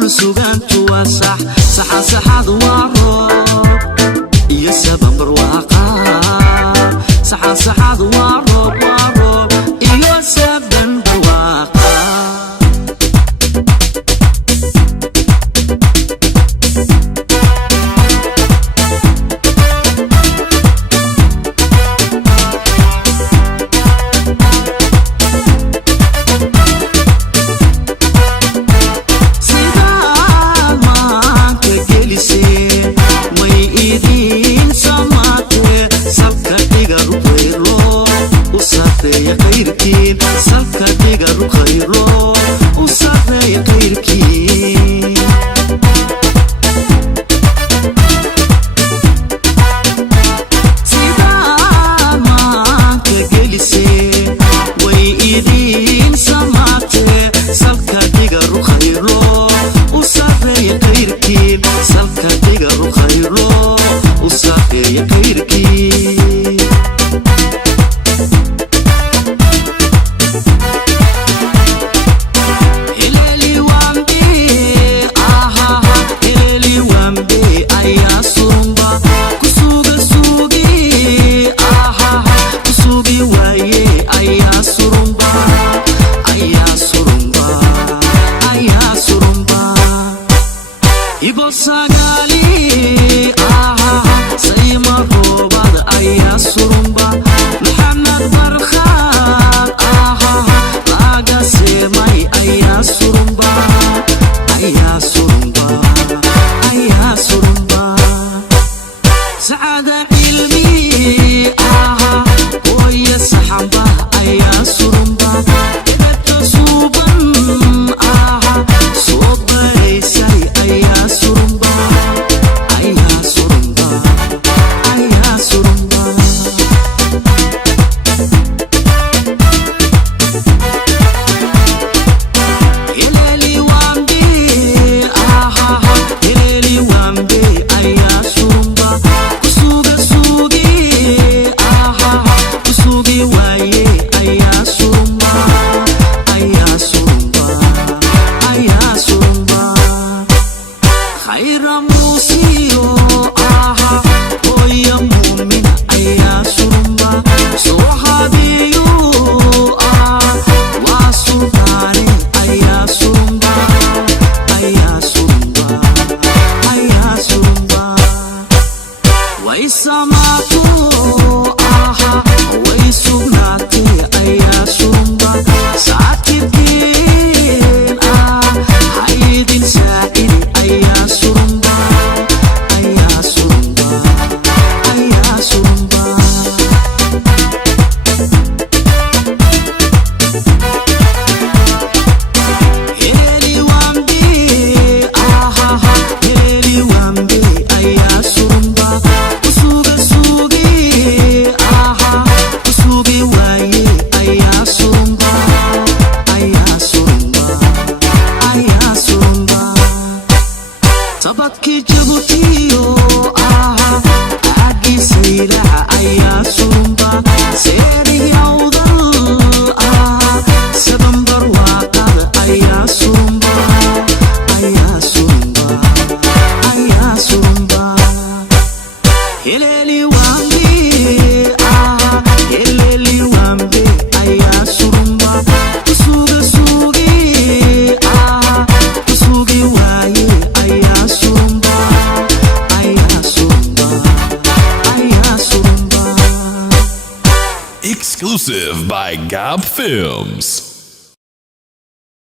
dul sugantu waa sax saxa saxad waa roob iyo saban barwaaqa saxa saxad waa roob iyo saban barwaaqa salka dhiga ruqayro u sareeya qayrkii sidaa maanka gelisee way idiin samaatee salka dhiga ruqayro u sareeya qayrkii salka dhiga ruqayro u sareeya qayrkii sagali sayma roobad ayaa surumba maxamed barkhaad laga seemay ayaa surumba sacada cilmi hooya saxamba ayaa surumba edebta suuban soo baraysay ayaa surumba sabadkii jabutiyo aagii saylaha ayaa surumba seerihii awdal saban barwaaqada ayaa surumba heleeli waambe ayaa surumba kusugi waaye ayaa surumba Exclusive by Gab Films.